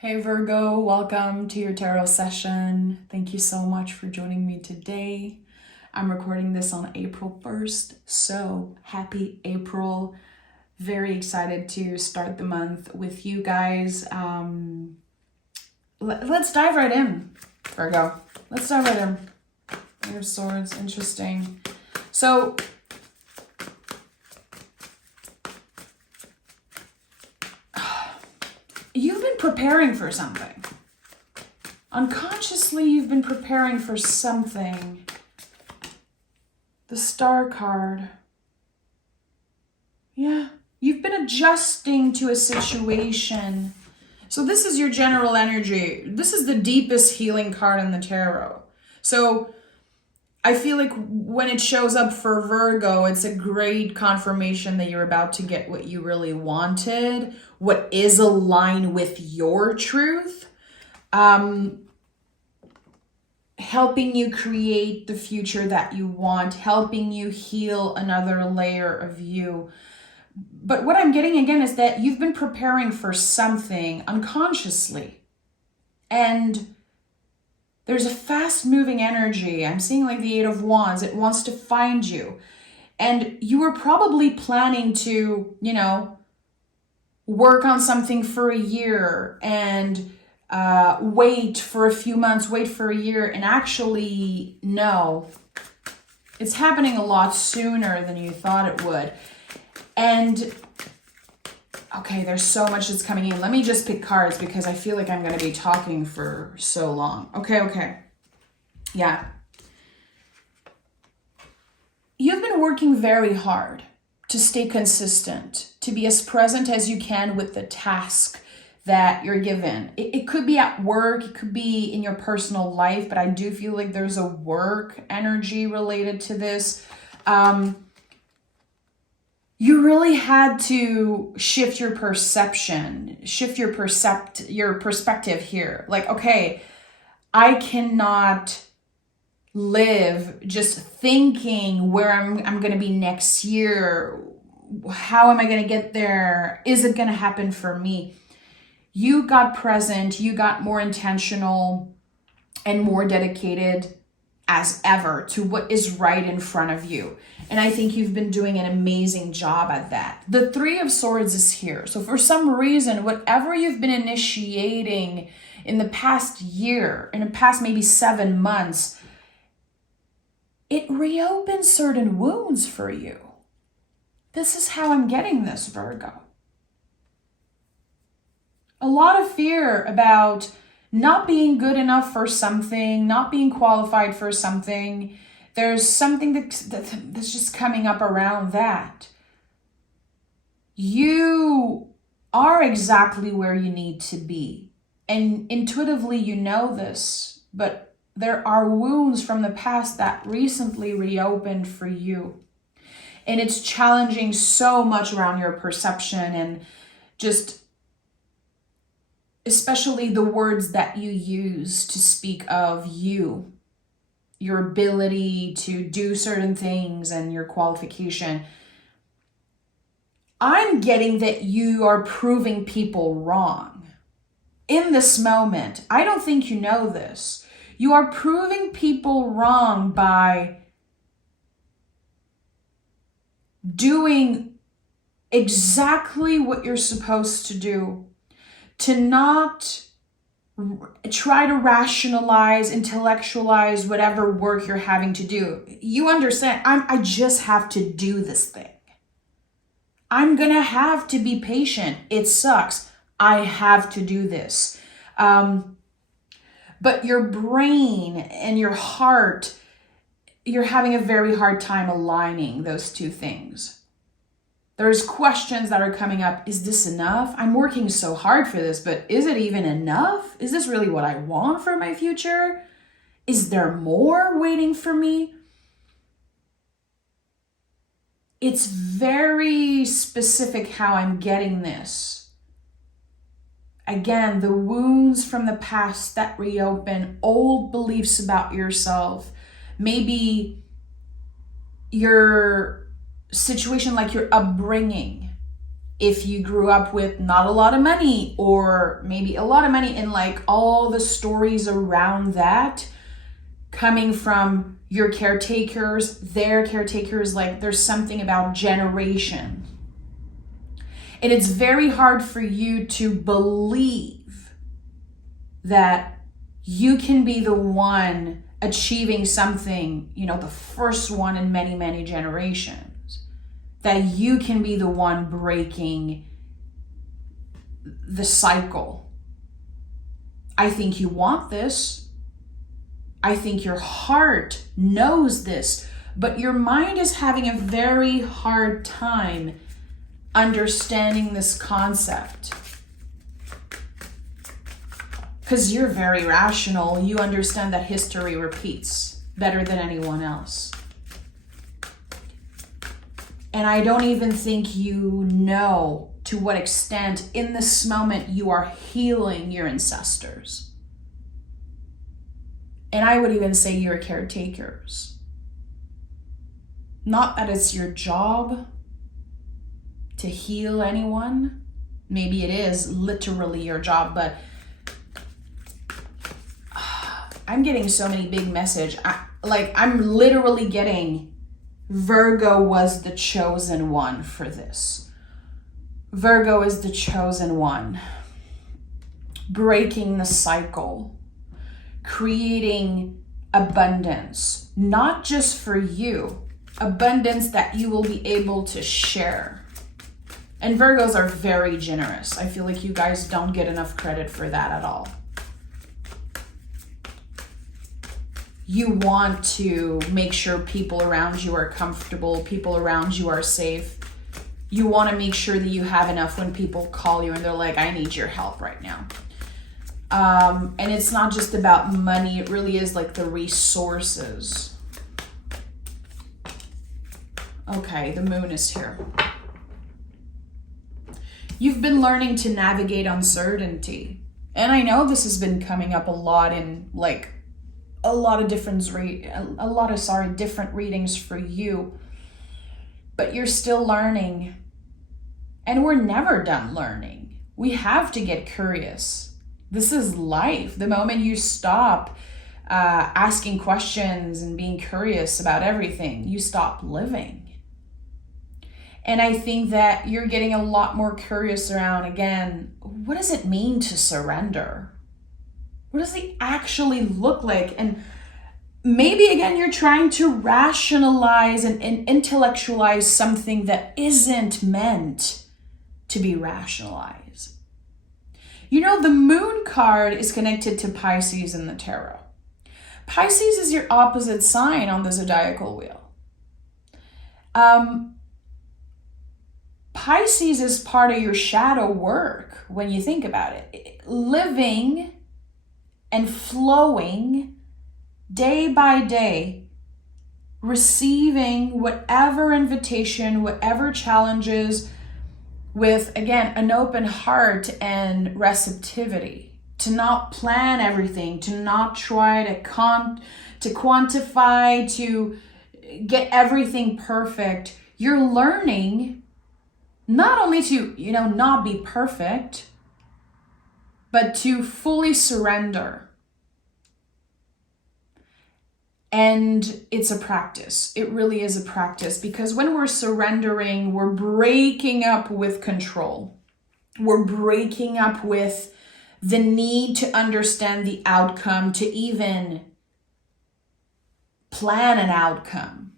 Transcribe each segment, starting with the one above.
Hey Virgo, welcome to your tarot session. Thank you so much for joining me today. I'm recording this on April 1st, so happy April. Very excited to start the month with you guys. Let's dive right in, Virgo. Let's dive right in. Eight of Swords, interesting. So, you've been preparing for something. Unconsciously, you've been preparing for something. The Star card. Yeah, you've been adjusting to a situation. So this is your general energy. This is the deepest healing card in the tarot. So I feel like when it shows up for Virgo, it's a great confirmation that you're about to get what you really wanted, what is aligned with your truth, helping you create the future that you want, helping you heal another layer of you. But what I'm getting again is that you've been preparing for something unconsciously. And there's a fast-moving energy. I'm seeing like the Eight of Wands. It wants to find you. And you were probably planning to, work on something for a year and wait for a few months, wait for a year. And actually, no. It's happening a lot sooner than you thought it would. And okay, there's so much that's coming in. Let me just pick cards because I feel like I'm going to be talking for so long. Okay. Yeah. You've been working very hard to stay consistent, to be as present as you can with the task that you're given. It could be at work, it could be in your personal life, but I do feel like there's a work energy related to this. You really had to shift your perception, shift your perspective here. Like, okay, I cannot live just thinking where I'm going to be next year. How am I going to get there? Is it going to happen for me? You got present, you got more intentional and more dedicated as ever to what is right in front of you. And I think you've been doing an amazing job at that. The Three of Swords is here. So for some reason, whatever you've been initiating in the past year, in the past maybe 7 months, it reopens certain wounds for you. This is how I'm getting this, Virgo. A lot of fear about not being good enough for something, not being qualified for something. There's something that's just coming up around that. You are exactly where you need to be. And intuitively you know this, but there are wounds from the past that recently reopened for you. And it's challenging so much around your perception and just especially the words that you use to speak of you, your ability to do certain things and your qualification. I'm getting that you are proving people wrong in this moment. I don't think you know this. You are proving people wrong by doing exactly what you're supposed to do. To not try to rationalize, intellectualize whatever work you're having to do. You understand, I just have to do this thing. I'm going to have to be patient. It sucks. I have to do this. But your brain and your heart, you're having a very hard time aligning those two things. There's questions that are coming up. Is this enough? I'm working so hard for this, but is it even enough? Is this really what I want for my future? Is there more waiting for me? It's very specific how I'm getting this. Again, the wounds from the past that reopen, old beliefs about yourself, maybe your situation, like your upbringing, if you grew up with not a lot of money, or maybe a lot of money, and like all the stories around that coming from your caretakers, their caretakers, like there's something about generation. And it's very hard for you to believe that you can be the one achieving something, you know, the first one in many, many generations, that you can be the one breaking the cycle. I think you want this. I think your heart knows this, but your mind is having a very hard time understanding this concept. Because you're very rational. You understand that history repeats better than anyone else. And I don't even think you know to what extent in this moment you are healing your ancestors. And I would even say your caretakers. Not that it's your job to heal anyone. Maybe it is literally your job, but I'm getting so many big messages. I'm literally getting Virgo was the chosen one for this. Virgo is the chosen one. Breaking the cycle. Creating abundance. Not just for you. Abundance that you will be able to share. And Virgos are very generous. I feel like you guys don't get enough credit for that at all. You want to make sure people around you are comfortable, people around you are safe. You want to make sure that you have enough when people call you and they're like, I need your help right now. And it's not just about money, it really is like the resources. Okay, the moon is here. You've been learning to navigate uncertainty. And I know this has been coming up a lot in like a lot of different readings for you, but you're still learning, and we're never done learning. We have to get curious. This is life. The moment you stop asking questions and being curious about everything, you stop living. And I think that you're getting a lot more curious around, again, what does it mean to surrender? What does it actually look like? And maybe, again, you're trying to rationalize and intellectualize something that isn't meant to be rationalized. You know, the moon card is connected to Pisces in the tarot. Pisces is your opposite sign on the zodiacal wheel. Pisces is part of your shadow work when you think about it. Living and flowing day by day, receiving whatever invitation, whatever challenges, with, again, an open heart and receptivity. To not plan everything, to not try to quantify, to get everything perfect. You're learning not only to, not be perfect, but to fully surrender. And it's a practice. It really is a practice, because when we're surrendering, we're breaking up with control. We're breaking up with the need to understand the outcome, to even plan an outcome,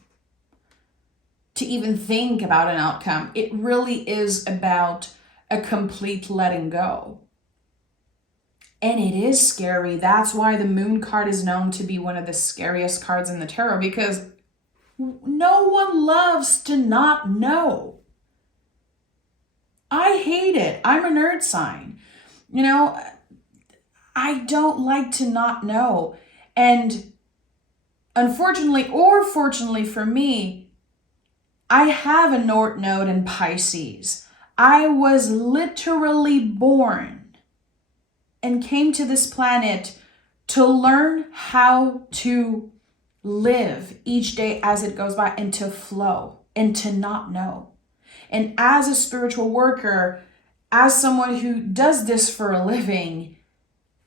to even think about an outcome. It really is about a complete letting go. And it is scary. That's why the moon card is known to be one of the scariest cards in the tarot, because no one loves to not know. I hate it. I'm a nerd sign. I don't like to not know. And unfortunately, or fortunately for me, I have a North Node in Pisces. I was literally born and came to this planet to learn how to live each day as it goes by, and to flow and to not know. And as a spiritual worker, as someone who does this for a living,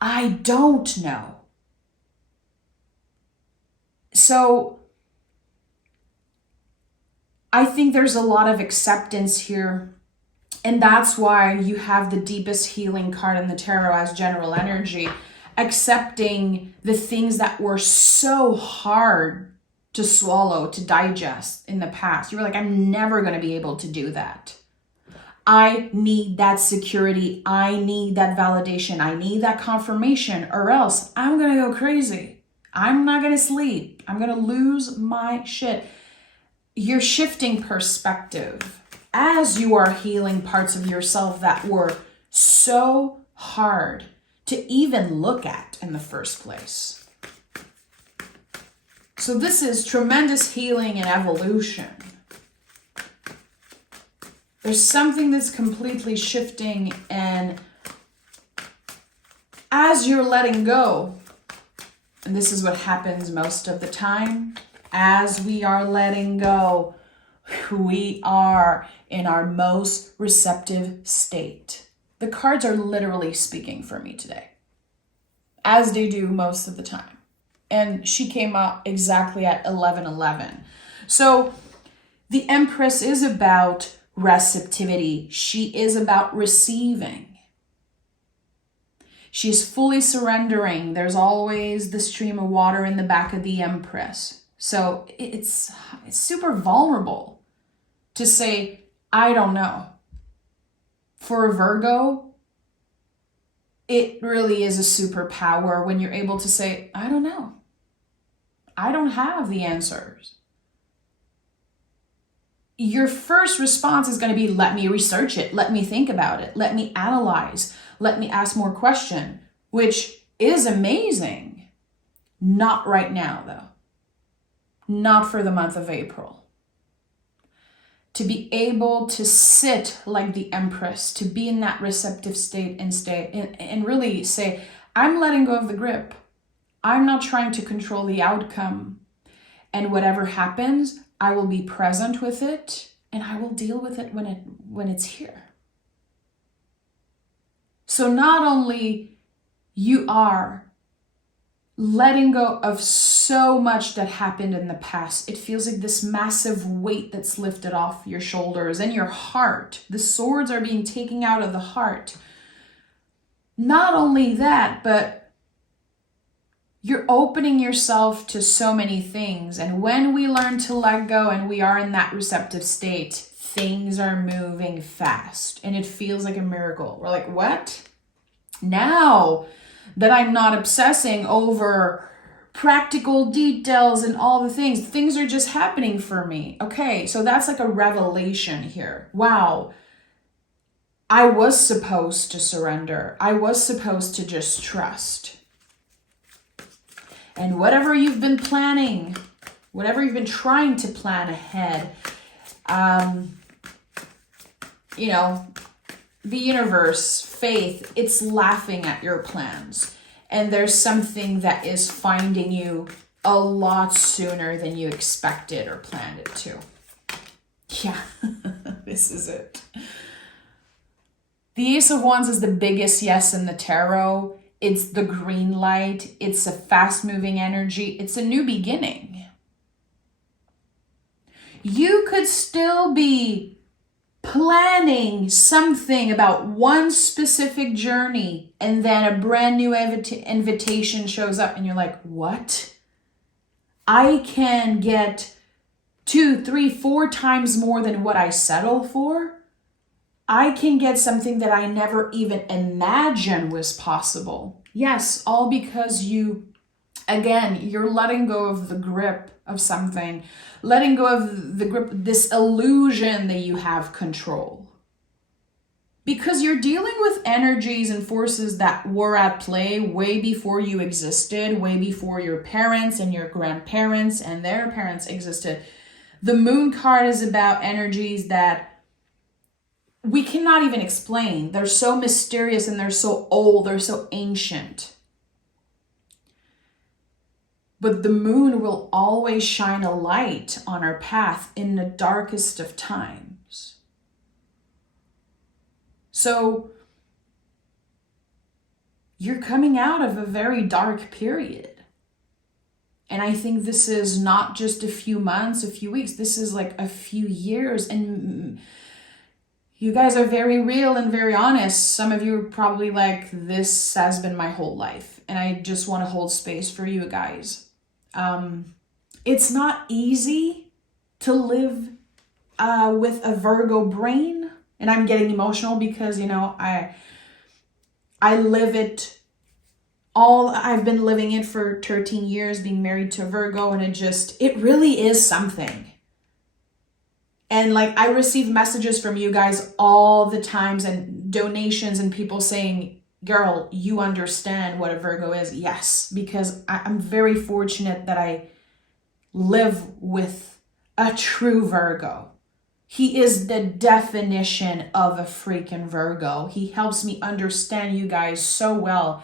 I don't know. So I think there's a lot of acceptance here. And that's why you have the deepest healing card in the tarot as general energy, accepting the things that were so hard to swallow, to digest in the past. You were like, I'm never going to be able to do that. I need that security. I need that validation. I need that confirmation, or else I'm going to go crazy. I'm not going to sleep. I'm going to lose my shit. You're shifting perspective as you are healing parts of yourself that were so hard to even look at in the first place. So this is tremendous healing and evolution. There's something that's completely shifting, and as you're letting go, and this is what happens most of the time, as we are letting go, we are in our most receptive state. The cards are literally speaking for me today, as they do most of the time. And she came up exactly at 11:11. So the Empress is about receptivity. She is about receiving. She's fully surrendering. There's always the stream of water in the back of the Empress. So it's super vulnerable to say, I don't know. For a Virgo, it really is a superpower when you're able to say, I don't know. I don't have the answers. Your first response is going to be, let me research it. Let me think about it. Let me analyze. Let me ask more questions, which is amazing. Not right now, though. Not for the month of April. To be able to sit like the Empress, to be in that receptive state and really say, I'm letting go of the grip. I'm not trying to control the outcome. And whatever happens, I will be present with it and I will deal with it when it's here. So not only you are letting go of so much that happened in the past. It feels like this massive weight that's lifted off your shoulders and your heart. The swords are being taken out of the heart. Not only that, but you're opening yourself to so many things. And when we learn to let go and we are in that receptive state, things are moving fast and it feels like a miracle. We're like, what? Now that I'm not obsessing over practical details and all the things are just happening for me. Okay, so that's like a revelation here. Wow, I was supposed to surrender. I was supposed to just trust. And whatever you've been planning, whatever you've been trying to plan ahead, the universe, faith, it's laughing at your plans. And there's something that is finding you a lot sooner than you expected or planned it to. Yeah, this is it. The Ace of Wands is the biggest yes in the tarot. It's the green light. It's a fast-moving energy. It's a new beginning. You could still be planning something about one specific journey, and then a brand new invitation shows up and you're like, what? I can get 2, 3, 4 times more than what I settle for. I can get something that I never even imagined was possible. Yes, all because you're letting go of the grip of something, letting go of the grip, this illusion that you have control. Because you're dealing with energies and forces that were at play way before you existed, way before your parents and your grandparents and their parents existed. The Moon card is about energies that we cannot even explain. They're so mysterious and they're so old, they're so ancient. But the moon will always shine a light on our path in the darkest of times. So you're coming out of a very dark period. And I think this is not just a few months, a few weeks. This is like a few years. And you guys are very real and very honest. Some of you are probably like, this has been my whole life. And I just want to hold space for you guys. It's not easy to live with a Virgo brain. And I'm getting emotional because, you know, I live it all. I've been living it for 13 years, being married to a Virgo, and it really is something. And like, I receive messages from you guys all the times and donations and people saying, girl, you understand what a Virgo is. Yes, because I'm very fortunate that I live with a true Virgo. He is the definition of a freaking Virgo. He helps me understand you guys so well.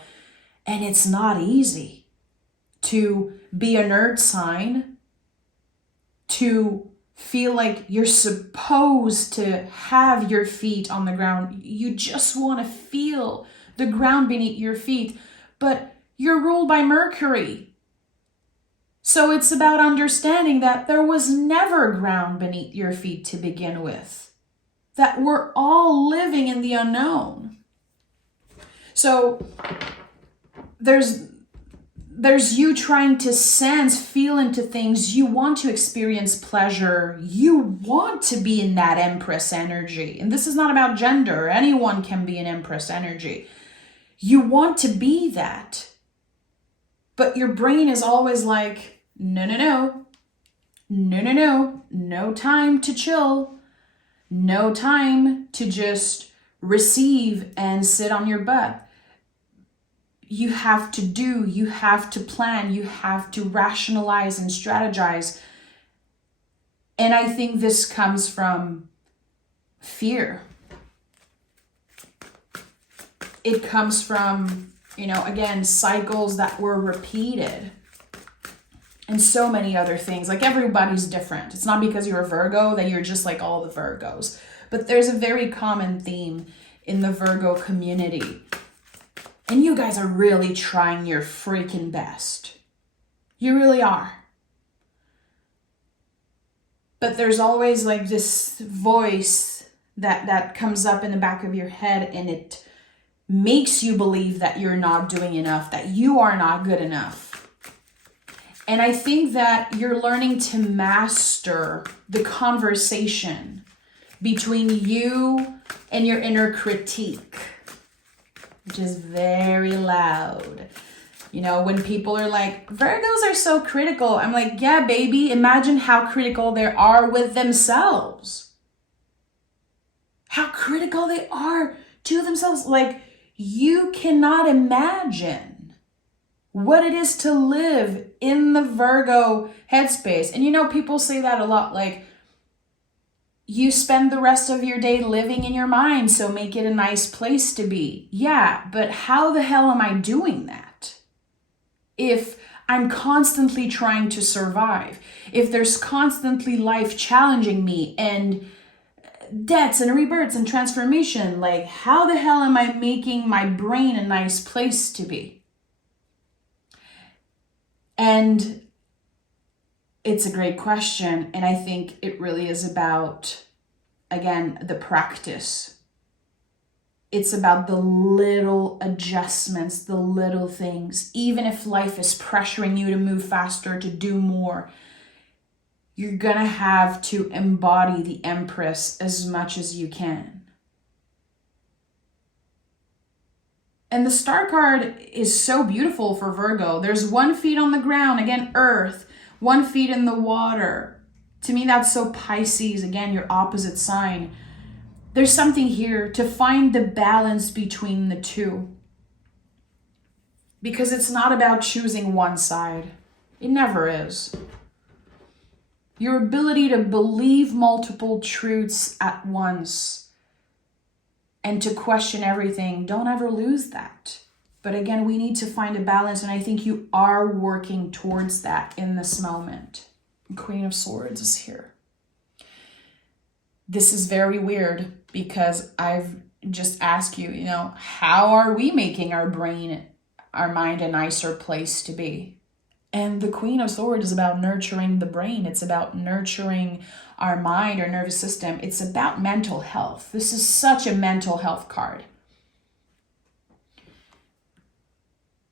And it's not easy to be an earth sign, to feel like you're supposed to have your feet on the ground. You just want to feel the ground beneath your feet, but you're ruled by Mercury. So it's about understanding that there was never ground beneath your feet to begin with, that we're all living in the unknown. So there's you trying to sense, feel into things. You want to experience pleasure. You want to be in that empress energy. And this is not about gender. Anyone can be an empress energy. You want to be that. But your brain is always like, no. No time to chill. No time to just receive and sit on your butt. You have to do, you have to plan, you have to rationalize and strategize. And I think this comes from fear. It comes from, again, cycles that were repeated and so many other things. Like, everybody's different. It's not because you're a Virgo that you're just like all the Virgos. But there's a very common theme in the Virgo community. And you guys are really trying your freaking best. You really are. But there's always like this voice that comes up in the back of your head, and it makes you believe that you're not doing enough, that you are not good enough. And I think that you're learning to master the conversation between you and your inner critique, which is very loud. When people are like, Virgos are so critical, I'm like, yeah, baby, imagine how critical they are with themselves. How critical they are to themselves. Like, you cannot imagine what it is to live in the Virgo headspace. And people say that a lot, like, you spend the rest of your day living in your mind, so make it a nice place to be. Yeah, but how the hell am I doing that? If I'm constantly trying to survive, if there's constantly life challenging me and deaths and rebirths and transformation, like, how the hell am I making my brain a nice place to be? And it's a great question. And I think it really is about, again, the practice. It's about the little adjustments, the little things. Even if life is pressuring you to move faster, to do more, you're going to have to embody the Empress as much as you can. And the star card is so beautiful for Virgo. There's 1 foot on the ground, again, earth, 1 foot in the water. To me, that's so Pisces, again, your opposite sign. There's something here to find the balance between the two. Because it's not about choosing one side. It never is. Your ability to believe multiple truths at once and to question everything, don't ever lose that. But again, we need to find a balance, and I think you are working towards that in this moment. Queen of Swords is here. This is very weird because I've just ask you, how are we making our brain, our mind a nicer place to be? And the Queen of Swords is about nurturing the brain. It's about nurturing our mind, our nervous system. It's about mental health. This is such a mental health card.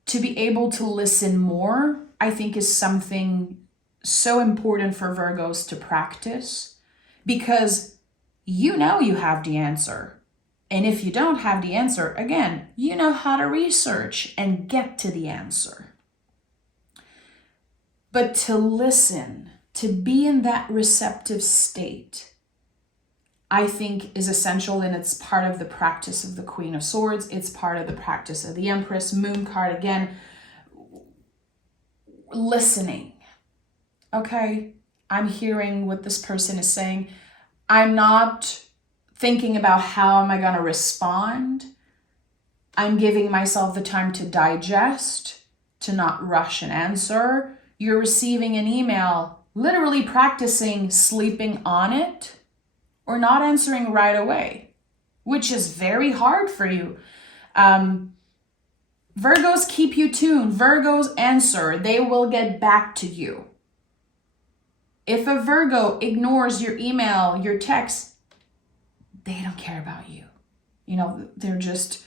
To be able to listen more, I think, is something so important for Virgos to practice, because you have the answer. And if you don't have the answer, again, you know how to research and get to the answer. But to listen, to be in that receptive state, I think is essential, and it's part of the practice of the Queen of Swords. It's part of the practice of the Empress. Moon card, again, listening. Okay, I'm hearing what this person is saying. I'm not thinking about how am I going to respond. I'm giving myself the time to digest, to not rush an answer. You're receiving an email, literally practicing sleeping on it or not answering right away, which is very hard for you. Virgos, keep you tuned. Virgos answer. They will get back to you. If a Virgo ignores your email, your text, they don't care about you. They're just,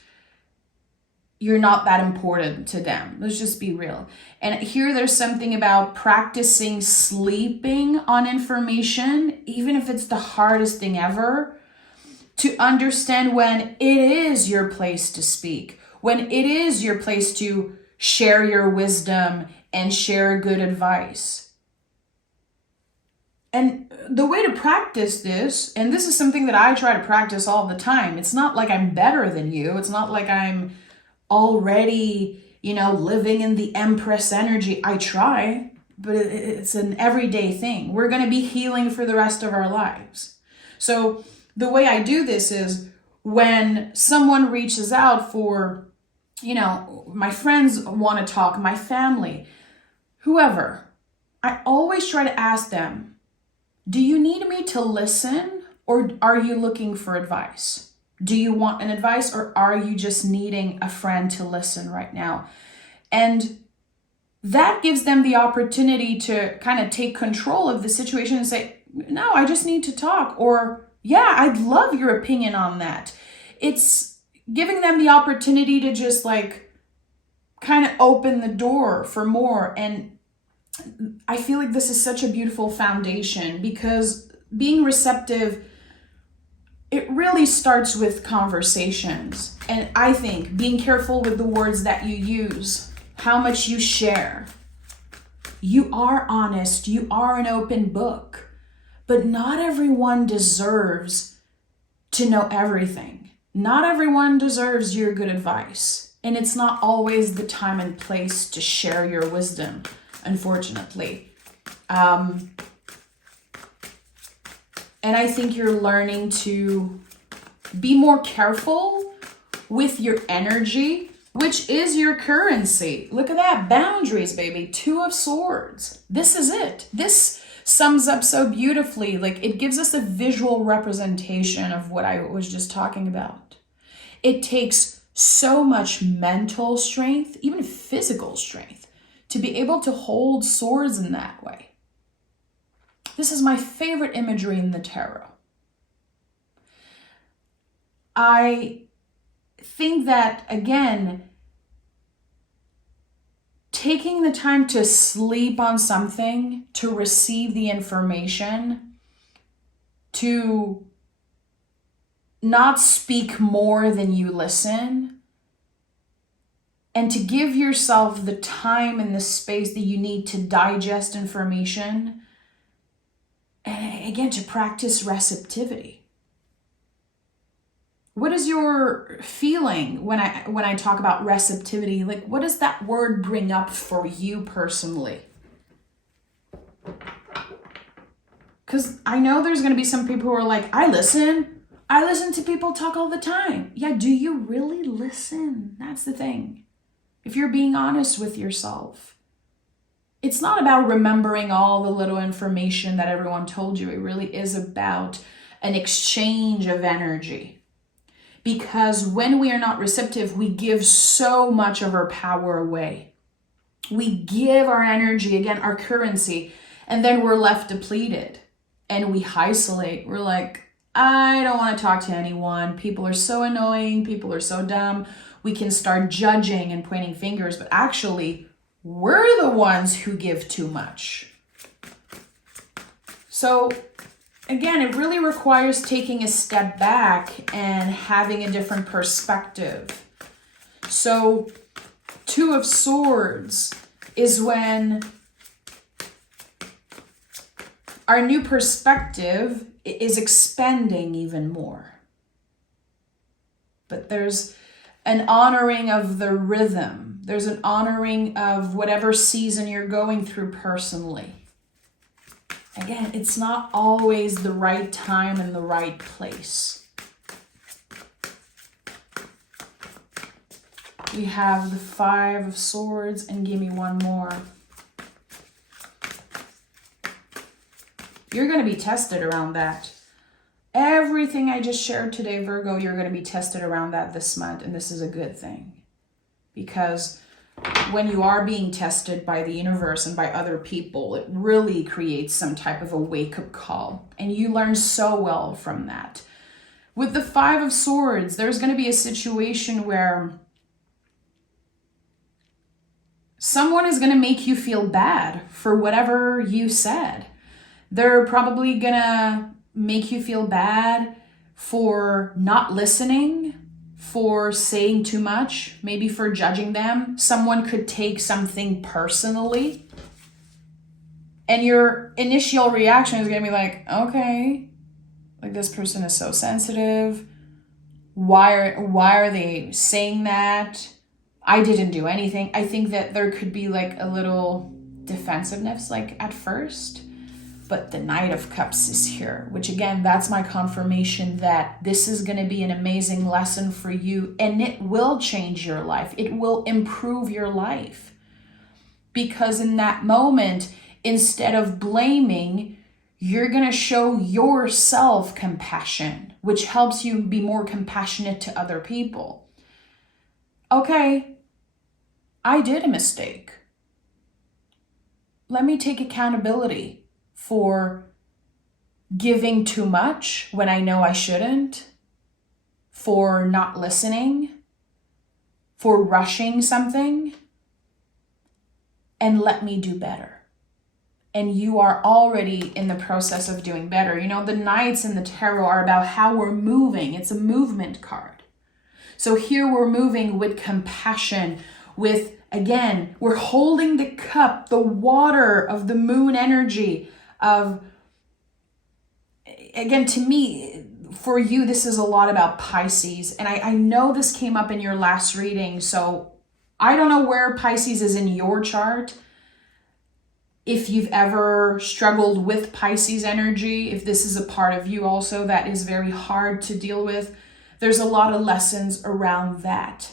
you're not that important to them. Let's just be real. And here there's something about practicing sleeping on information, even if it's the hardest thing ever, to understand when it is your place to speak, when it is your place to share your wisdom and share good advice. And the way to practice this, and this is something that I try to practice all the time. It's not like I'm better than you. It's not like I'm already, living in the Empress energy. I try, but it's an everyday thing. We're going to be healing for the rest of our lives. So the way I do this is when someone reaches out for, my friends want to talk, my family, whoever, I always try to ask them, do you need me to listen, or are you looking for advice? Do you want an advice, or are you just needing a friend to listen right now? And that gives them the opportunity to kind of take control of the situation and say, no, I just need to talk. Or, yeah, I'd love your opinion on that. It's giving them the opportunity to just kind of open the door for more. And I feel like this is such a beautiful foundation, because being receptive, it really starts with conversations. And I think being careful with the words that you use, how much you share. You are honest, you are an open book, but not everyone deserves to know everything. Not everyone deserves your good advice. And it's not always the time and place to share your wisdom, unfortunately. And I think you're learning to be more careful with your energy, which is your currency. Look at that, boundaries, baby. 2 of Swords. This is it. This sums up so beautifully. It gives us a visual representation of what I was just talking about. It takes so much mental strength, even physical strength, to be able to hold swords in that way. This is my favorite imagery in the tarot. I think that, again, taking the time to sleep on something, to receive the information, to not speak more than you listen, and to give yourself the time and the space that you need to digest information, and again, to practice receptivity. What is your feeling when I talk about receptivity? What does that word bring up for you personally? Because I know there's going to be some people who are like, I listen to people talk all the time. Yeah, do you really listen? That's the thing. If you're being honest with yourself. It's not about remembering all the little information that everyone told you. It really is about an exchange of energy. Because when we are not receptive, we give so much of our power away. We give our energy, again, our currency, and then we're left depleted and we isolate. We're like, I don't want to talk to anyone. People are so annoying. People are so dumb. We can start judging and pointing fingers, but actually, we're the ones who give too much. So again, it really requires taking a step back and having a different perspective. So 2 of Swords is when our new perspective is expanding even more. But there's an honoring of the rhythm. There's an honoring of whatever season you're going through personally. Again, it's not always the right time and the right place. We have the 5 of Swords, and give me one more. You're going to be tested around that. Everything I just shared today, Virgo, you're going to be tested around that this month, and this is a good thing. Because when you are being tested by the universe and by other people, it really creates some type of a wake-up call. And you learn so well from that. With the 5 of Swords, there's going to be a situation where someone is going to make you feel bad for whatever you said. They're probably going to make you feel bad for not listening, for saying too much, maybe for judging them. Someone could take something personally. And your initial reaction is going to be like, okay, like this person is so sensitive. Why are they saying that? I didn't do anything. I think that there could be like a little defensiveness like at first. But the Knight of Cups is here, which again, that's my confirmation that this is going to be an amazing lesson for you, and it will change your life. It will improve your life. Because in that moment, instead of blaming, you're going to show yourself compassion, which helps you be more compassionate to other people. Okay, I did a mistake. Let me take accountability for giving too much when I know I shouldn't, for not listening, for rushing something, and let me do better. And you are already in the process of doing better. You know, the Knights in the tarot are about how we're moving. It's a movement card. So here we're moving with compassion, with, again, we're holding the cup, the water of the moon energy, of, again, to me, for you, this is a lot about Pisces. And I know this came up in your last reading, so I don't know where Pisces is in your chart. If you've ever struggled with Pisces energy, if this is a part of you also that is very hard to deal with, there's a lot of lessons around that.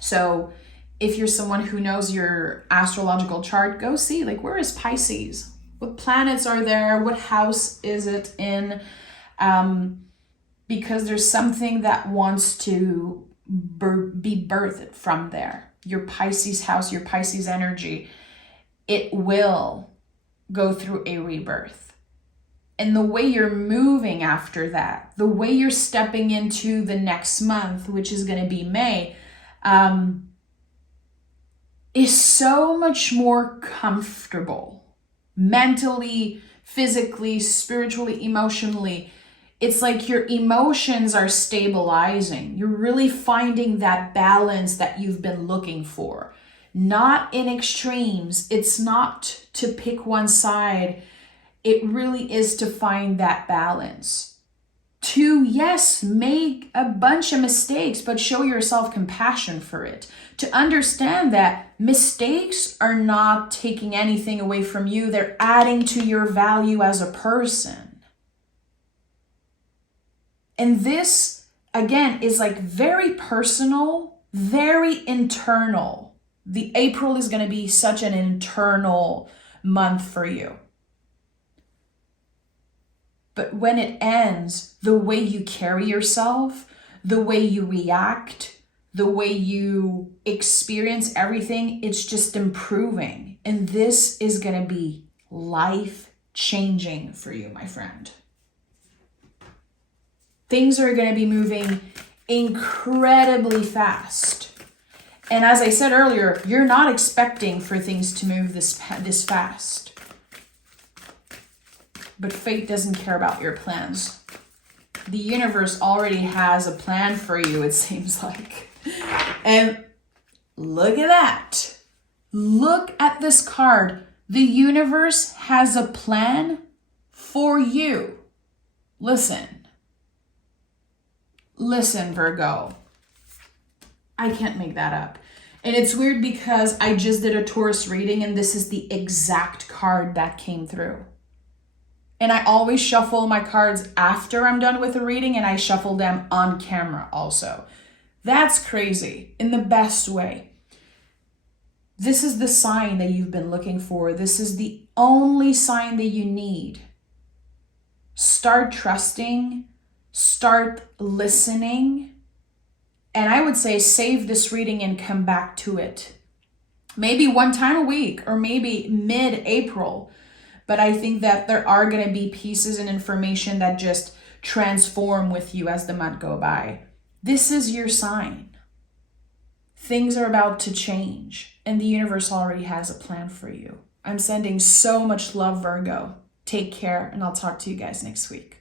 So if you're someone who knows your astrological chart, go see, like, where is Pisces? What planets are there? What house is it in? Because there's something that wants to be birthed from there. Your Pisces house, your Pisces energy, it will go through a rebirth. And the way you're moving after that, the way you're stepping into the next month, which is going to be May, is so much more comfortable. Mentally, physically, spiritually, emotionally. It's like your emotions are stabilizing. You're really finding that balance that you've been looking for. Not in extremes. It's not to pick one side. It really is to find that balance. To, yes, make a bunch of mistakes, but show yourself compassion for it. To understand that mistakes are not taking anything away from you. They're adding to your value as a person. And this, again, is like very personal, very internal. The April is going to be such an internal month for you. But when it ends, the way you carry yourself, the way you react, the way you experience everything, it's just improving. And this is going to be life-changing for you, my friend. Things are going to be moving incredibly fast. And as I said earlier, you're not expecting for things to move this fast. But fate doesn't care about your plans. The universe already has a plan for you, it seems like. And look at that. Look at this card. The universe has a plan for you. Listen, Virgo. I can't make that up. And it's weird because I just did a Taurus reading and this is the exact card that came through. And I always shuffle my cards after I'm done with the reading, and I shuffle them on camera also. That's crazy in the best way. This is the sign that you've been looking for. This is the only sign that you need. Start trusting, start listening, and I would say save this reading and come back to it. Maybe one time a week or maybe mid-April. But I think that there are going to be pieces and information that just transform with you as the month go by. This is your sign. Things are about to change, and the universe already has a plan for you. I'm sending so much love, Virgo. Take care, and I'll talk to you guys next week.